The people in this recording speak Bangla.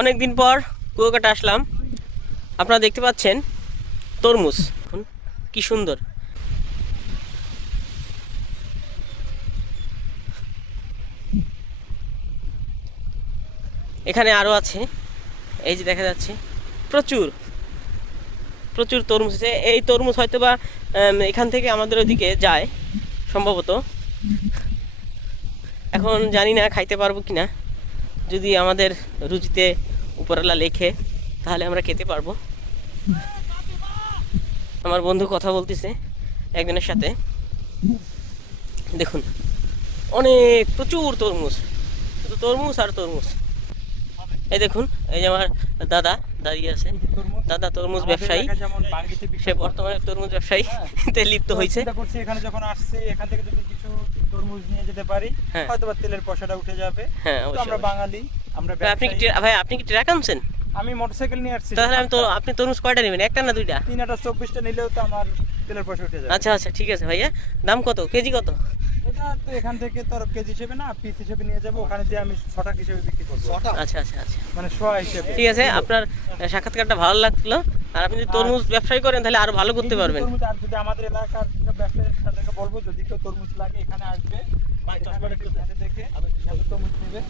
অনেক দিন পর কুয়াকাটা আসলাম। আপনারা দেখতে পাচ্ছেন তরমুজ দেখুন কি সুন্দর। এখানে আরো আছে, এই যে দেখা যাচ্ছে প্রচুর প্রচুর তরমুজ আছে। এই তরমুজ হয়তো বা এখান থেকে আমাদের ওদিকে যায় সম্ভবত। এখন জানি না খাইতে পারবো কিনা, যদি আমাদের রুচিতে উপরওয়ালা লেখে তাহলে আমরা খেতে পারবো। আমার বন্ধু কথা বলতেছে একজনের সাথে, দেখুন অনেক প্রচুর তরমুজ, শুধু তরমুজ আর তরমুজ। এই দেখুন, এই যে আমার দাদা দাঁড়িয়ে আছে। দাদা তরমুজ ব্যবসায়ী, সে বর্তমানে তরমুজ ব্যবসায়ী তে লিপ্ত হয়েছে। চিন্তা করছি এখানে যখন আসছি এখান থেকে যদি কিছু তরমুজ নিয়ে যেতে পারি, হ্যাঁ হয়তো বা তেলের পয়সাটা উঠে যাবে। হ্যাঁ, তো অবশ্যই আমরা অবশ্যই। বাঙালি, আমরা ভাই আপনি কি ব্যবসায়ী। ভাই আপনি কি ট্রাক আনছেন? আমি মোটরসাইকেল নিয়ে আসছি। তাহলে আমি তো, আপনি তরমুজ কয়টা নেবেন, একটা না দুইটা? 3-24টা নিলেও তো আমার তেলের পয়সা উঠে যাবে। আচ্ছা আচ্ছা, ঠিক আছে ভাইয়া। দাম কত, কেজি কত? এটা তো এখান থেকে তোর কেজি হিসেবে না, পিস হিসেবে নিয়ে যাবো, ওখানে দিয়ে আমি শটাক হিসেবে বিক্রি করবো। আচ্ছা আচ্ছা আচ্ছা, মানে শোয়া হিসেবে। ঠিক আছে। আপনার সাক্ষাৎকারটা ভালো লাগলো। আর আপনি যদি তরমুজ ব্যবসায়ী করেন তাহলে আরো ভালো করতে পারবেন। তরমুজ আর যদি আমাদের এলাকার যেসব ব্যবসায়ীদের তাদেরকে বলবো, যদি কেউ তরমুজ লাগে এখানে আসবে, এখানে একটু দেখে তরমুজ নেবে।